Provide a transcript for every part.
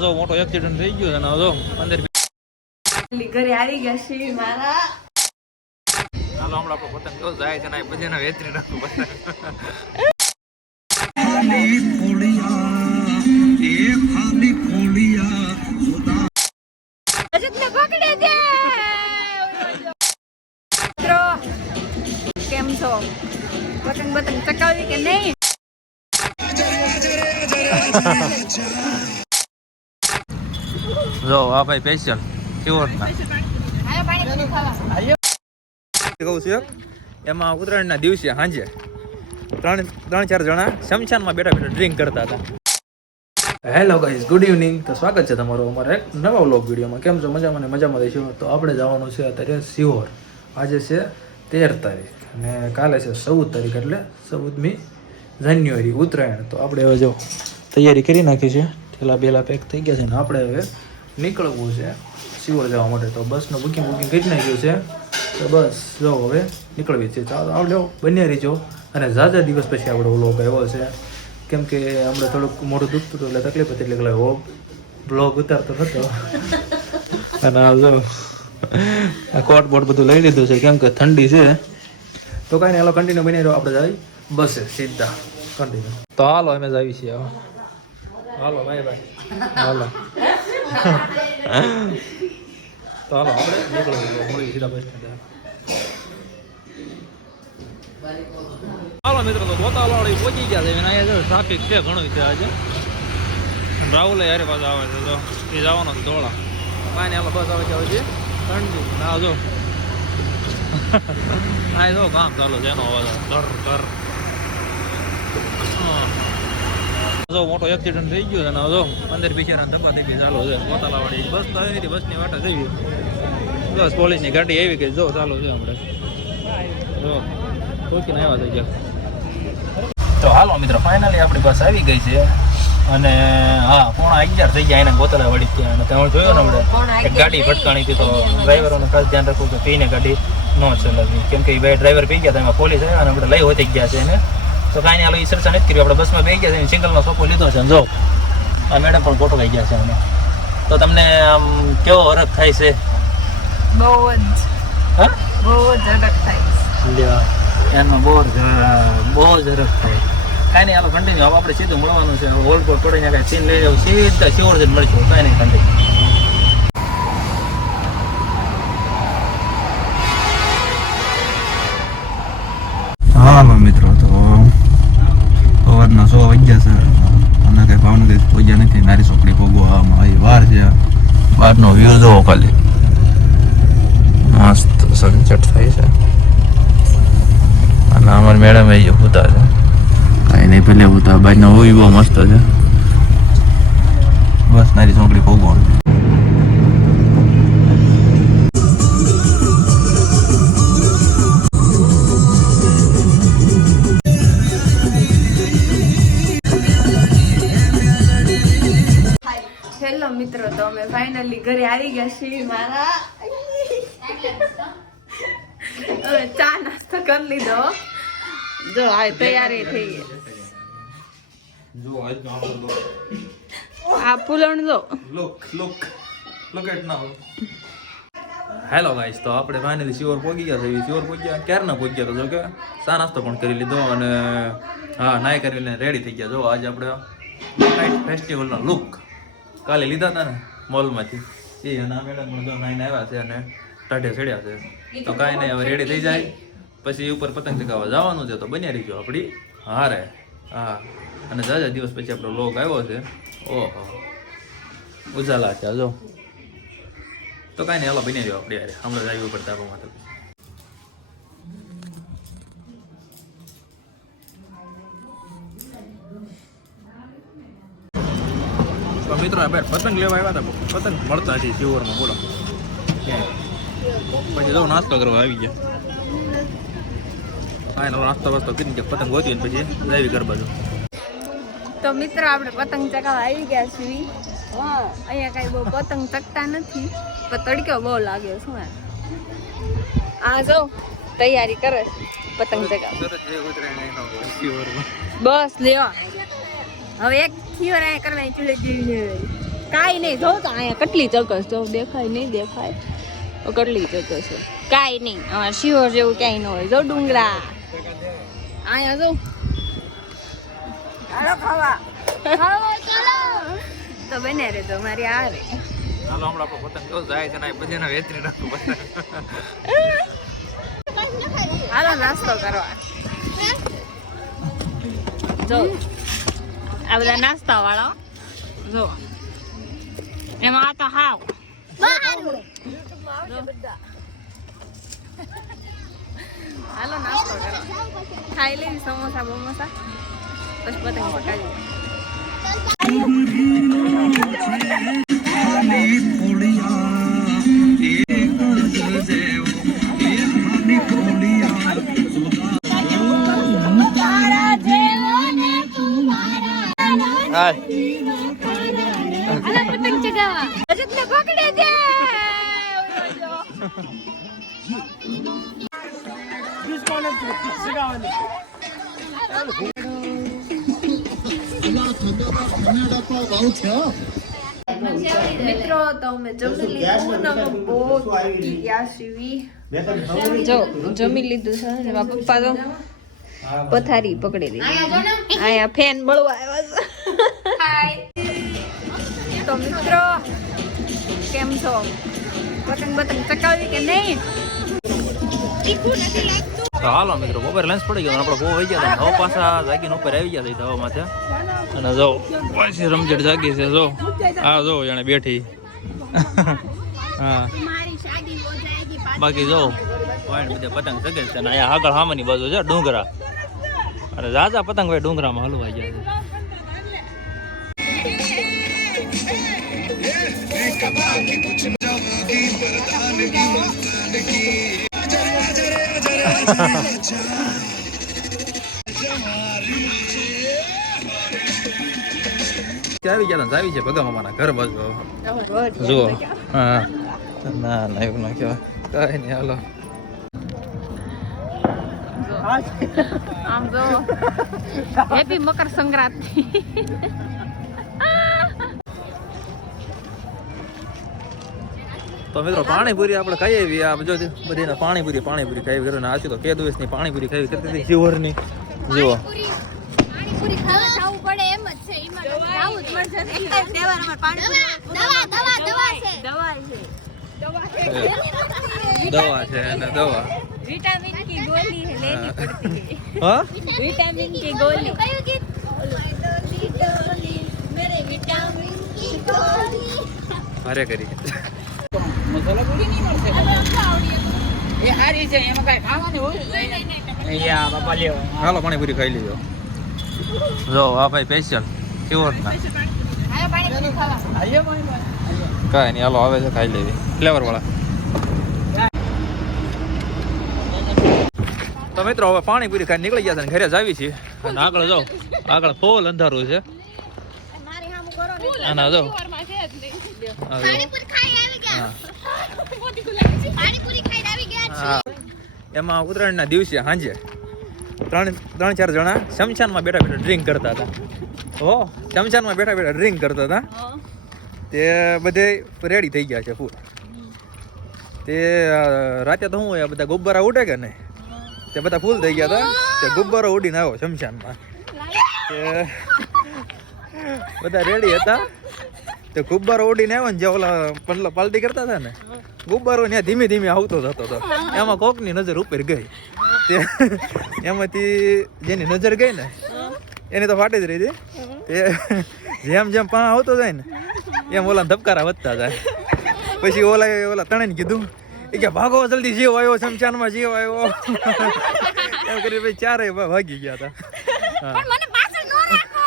જો મોટો એક્સિડન્ટ થઈ ગયો છે ને જો અંદર ઘરે આવી ગયા છે મારા. હાલો હમણાં આપણો પતંગ તો જાય છે ને પછી એને વેચરી નાખવું પતંગ. કેમ છો? પતંગ પતંગ ચકાવી કે નહીં? જો આ ભાઈ સ્પેશિયલ કેવોર ના કહું છું એમાં ઉત્તરાયણના દિવસે સાંજે ત્રણ ચાર જણા શમશાનમાં બેઠા બેઠા ડ્રિંક કરતા હતા. Hello guys, good evening. તો સ્વાગત છે તમારું અમારા એક નવા વ્લોગ વિડીયોમાં. કેમ છો? મજામાં ને મજામાં રહીશું. તો આપણે જવાનું છે અત્યારે સિહોર. આજે છે 13 તારીખ અને કાલે છે 14 તારીખ એટલે 14મી જાન્યુઆરી ઉત્તરાયણ. તો આપણે હવે જો તૈયારી કરી નાખી છે, થેલા બેલા પેક થઈ ગયા છે ને આપણે હવે નીકળવું છે સિહોર જવા માટે. તો બસનું બુકિંગ કરી નાખ્યું છે. તો બસ જો હવે નીકળવી છે. ચાલો આવડો બન્યા રહીજો. અને ઝાઝા દિવસ પછી આપણો વ્લોગ આવ્યો છે, કેમ કે હમણાં થોડુંક મોઢું દુખતું હતું એટલે તકલીફ હતી, એટલે બ્લોગ ઉતારતો નહોતો. અને જો આ કોટ બોટ બધું લઈ લીધું છે કેમ કે ઠંડી છે. તો કાંઈ નહીં, હાલો કન્ટિન્યુ બની રહ્યો. આપણે જાય બસે સીધા કન્ટિન્યુ. તો હાલો અમે જ આવી છીએ. હાલો ભાઈ ભાઈ હાલો. તો હાલો આપણે નીકળવું મળી સીધા બસ સ્ટેન્ડ. હાલો મિત્રો, તો ગોતાવાળી પહોંચી ગયા છે. અહીંયા જો ટ્રાફિક છે ઘણું છે આજે. રાહુલ યારે પાછા આવે છે, તો એ જવાનો છે ધોળા. કાંઈ નહીં, હાલો બસ આવે છે ઠંડી. ના જો આ જો કામ ચાલુ છે એનો અવાજ ઘર ઘર. જો મોટો એક્સિડન્ટ થઈ ગયો છે ને જો અંદર પીછેના ધબ્બા થઈ ગઈ ચાલુ છે. ગોતાલાવાળી બસ તો આવી હતી, બસની વાટા થઈ ગઈ. બસ પોલીસની ગાડી આવી ગઈ. જો ચાલુ છે આપણે જો કોઈકીને આવ્યા થઈ ગયા. તો હાલો મિત્રો, ફાઇનલી આપણી બસ આવી ગઈ છે. અને હા 11:30 થઈ ગયા એના ગોતાલાવાળી ત્યાં. અને ત્યાં જોયો ને આપણે એક ગાડી ભટકાણી હતી. તો ડ્રાઈવરોને ખાસ ધ્યાન રાખવું કે પીને ગાડી ન ચલાવવી, કેમ કે એ બે ડ્રાઈવર પી ગયા હતા. એમાં પોલીસ આવ્યા અને આપણે લઈ હોતી ગયા છે એને. તો કાંઈ નહીં, હાલો એ ચર્ચા નથી કરી. આપણે બસમાં બેસી ગયા છે, સિંગલનો સોફો લીધો છે. જો આ મેડમ પણ ફોટો લઈ ગયા છે અમે. તો તમને આમ કેવો હરખ થાય છે? બહુ જ હા ઝડપ થાય એમાં બહુ જ હરખ થાય. કાંઈ નહીં, હાલો કન્ટિન્યુ. હવે આપણે સીધું મળવાનું છે. હોલ પર તોડીને કાંઈ સીન લઈ જાવ, સીધા સિહોર જઈને મળશું. કાંઈ નહીં, કન્ટિન્યુ. હા મિત્રો, તો સવારના 100 વાગ્યા છે અને કંઈ ભાવનગર પહોંચ્યા નથી. નારી ચોકડી ભોગવામાં આવી વાર છે. બહારનો વ્યૂ જોવો ખાલી, મસ્ત સનસેટ થાય છે. અને અમારી મેડમ એ હોતા છે. કાંઈ નહીં, પેલે હોતા બાજનો હોય બહુ મસ્ત છે. બસ નારી ચોકડી ભોગવાનું. હેલો મિત્રો, તો અમે ફાઇનલી ઘરે આવી ગયા છીએ મારા. હવે ચા નાસ્તો કરી લીધો. જો આ તૈયારી થઈ ગઈ. આ પુલણ જો હેલો ગાઈસ, તો આપણે ફાઇનલી સિહોર પહોંચી ગયા છે. સિહોર પહોંચ્યા ક્યારના પહોંચ્યા તો જો કે ચા નાસ્તો પણ કરી લીધો અને હા નાઈ કરીને રેડી થઈ ગયા. જો આજે આપણે નાઇટ ફેસ્ટિવલનો લુક કાલે લીધા હતા ને મોલમાંથી એ. અને આ મેડમ પણ જો નાઈને આવ્યા છે અને ટાઢે ચડ્યા છે. તો કાંઈ નહીં, હવે રેડી થઈ જાય પછી ઉપર પતંગ ચગાવવા જવાનું છે. તો બન્યા રહીજો આપણી હારે. હા, અને ઝાઝા દિવસ પછી આપણો લોક આવ્યો છે. ઓહો ઉજાલા છે જો. તો કાંઈ નહીં, હાલો બની રહ્યો આપણે યાર. હમણાં જ આવી પડતા આપણું માથે. તો મિત્રો આપણે પતંગ લેવા આવ્યા હતા, પતંગ મળતા છે સિહોરમાં. બોલો પછી જો નાસ્તો કરવા આવી ગયા. હા નાસ્તો વાસ્તો કરીને કે પતંગ ગોતી ને પછી લાવી ઘર બાજુ. તો મિત્રો આપણે પતંગ ચગાવવા આવી ગયા છીએ. અહીંયા કઈ બહુ પતંગ ચકતા નથી, પણ તડક્યો બહુ લાગ્યો. શું આ જો તૈયારી કરે પતંગ ચગાવવા. બસ લેવા હવે એક ખીર કરવાની ચૂલે જેવી. કાંઈ નહીં જો તો અહીંયા કેટલી ચકસ જો દેખાય નહીં દેખાય તો કેટલી ચકસ છે કાંઈ નહીં અમારે શિહોર જેવું ક્યાંય ન હોય જો ડુંગરા અહીંયા જો હાલો ખાવા તો બને રે તો મારી આવે હાલો હમણાં આપણો પતંગ તો જાય છે ને પછી એના વેચરી નાખું પતંગ હાલો નાસ્તો કરવા જો આ બધા નાસ્તા વાળા જો એમાં આ તો હાવ હાલો નાસ્તો કરો ખાઈ લેવી સમોસા બમોસા પછી પતંગ પકાવી પતંગ ચગાવા રજતને પકડે દે મિત્રો તો અમે જમી લીધું ને અમે બહુ થાકી ગયા છીએ જો જમી લીધું છે ને મારા પપ્પા તો પથારી પકડી લીધી અહીંયા ફેન બળવા આવ્યા છે તો મિત્રો કેમ છો પતંગ બતંગ ચકાવી કે નહીં તો હાલો મિત્રો બપોર લંચ પડી ગયો આપણે બહુ વહી ગયા હતા પાછા જાગીને ઉપર આવી ગયા હતા હવા માથે અને જો પાછી રમઝટ જાગી છે જો હા જો જાણે બેઠી હા બાકી જો પોઈન્ટ બધે પતંગ ચગે છે અને અહીંયા આગળ સામેની બાજુ છે ડુંગરા અને રાજા પતંગ ભાઈ ડુંગરામાં હલવાઈ જાય છે આવી ગયા આવી છે ભગા મામાના ઘર બાજુ જુઓ હા ના ના એવું ના કહેવાય કઈ નહીં હાલો આમ જો હેપી મકર સંક્રાંતિ તો મિત્રો પાણીપુરી આપણે ખાઈ આવી આ જો બધી પાણીપુરી ખાઈ ઘરે આછી તો કે દિવસની પાણીપુરી ખાઈ કરતી હતી શિવરની જુઓ પાણીપુરી ખાવા જાવું પડે એમ જ છે ઈમાં જાવું જ મળશે તહેવાર અમાર પાણીપુરી દવા છે અને દવા विटामिन की गोली है लेनी पड़ती है હા विटामिन की गोली કયું ગીત મેરે વિટામિન કી ગોલી ભારે કરી એ હારી છે એમાં કઈ ખાવાની હોય અહીંયા બાપા લ્યો હાલો પાણીપુરી ખાઈ લેજો જો આ ભાઈ સ્પેશિયલ કેવો ના આયો પાણીપુરી ખાવા આયો ભાઈ કાંઈ નહીં હાલો આવે છે ખાઈ લેવી ફ્લેવર વાળા તો મિત્રો હવે પાણીપુરી ખાઈ નીકળી ગયા હતા ઘરે જ આવી છીએ અને આગળ જો આગળ ફૂલ અંધારું છે મારી હામું કરો ને અને જો પાણીપુરી ખાઈ આવી ગયા પાણીપુરી ખાઈ આવી ગયા હા એમાં ઉત્તરાયણના દિવસે સાંજે ત્રણ ચાર જણા શમશાનમાં બેઠા બેઠા ડ્રિંક કરતા હતા હો શમશાનમાં બેઠા બેઠા ડ્રિંક કરતા હતા તે બધે રેડી થઈ ગયા છે ફૂલ તે રાતે તો શું હોય બધા ગુબ્બારા ઉડે કે નહીં તે બધા ફૂલ થઈ ગયા હતા તે ગુબ્બારો ઉડીને આવ્યો શમશાનમાં તે બધા રેડી હતા તે ગુબ્બારો ઉડીને આવ્યો ને જે ઓલા પાલટી કરતા હતા ને ગુબ્બારો ત્યાં ધીમે ધીમે આવતો જતો હતો એમાં કોકની નજર ઉપર ગઈ તે એમાંથી જેની નજર ગઈ ને એની તો ફાટી જ રહી હતી તે જેમ જેમ પા આવતો જાય ને એમ ઓલા ધબકારા વધતા જાય પછી ઓલા તણે કીધું એ કે ભાગો જલ્દી જીવ આવ્યો શમશાનમાં જીવ આવ્યો એમ કરી ભાઈ ચારેય ભાગી ગયા હતા હા મને પાછળ નો રાખો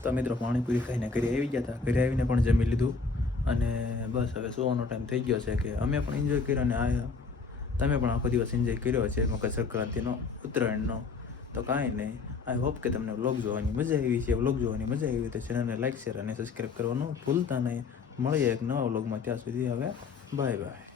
તો મિત્રો પાણીપુરી ખાઈને ઘરે આવી ગયા હતા ઘરે આવીને પણ જમી લીધું અને બસ હવે સુવાનો ટાઈમ થઈ ગયો છે કે અમે પણ એન્જોય કર્યો અને આવ્યા તમે પણ આખો દિવસ એન્જોય કર્યો છે મકર સંક્રાંતિનો ઉત્તરાયણનો તો કાંઈ નહીં આઈ હોપ કે તમને વ્લોગ જોવાની મજા આવી છે વ્લોગ જોવાની મજા આવી તો ચેનલને લાઈક શેર અને સબસ્ક્રાઈબ કરવાનું ભૂલતા નહીં મળીએ એક નવા વ્લોગમાં ત્યાં સુધી હવે બાય બાય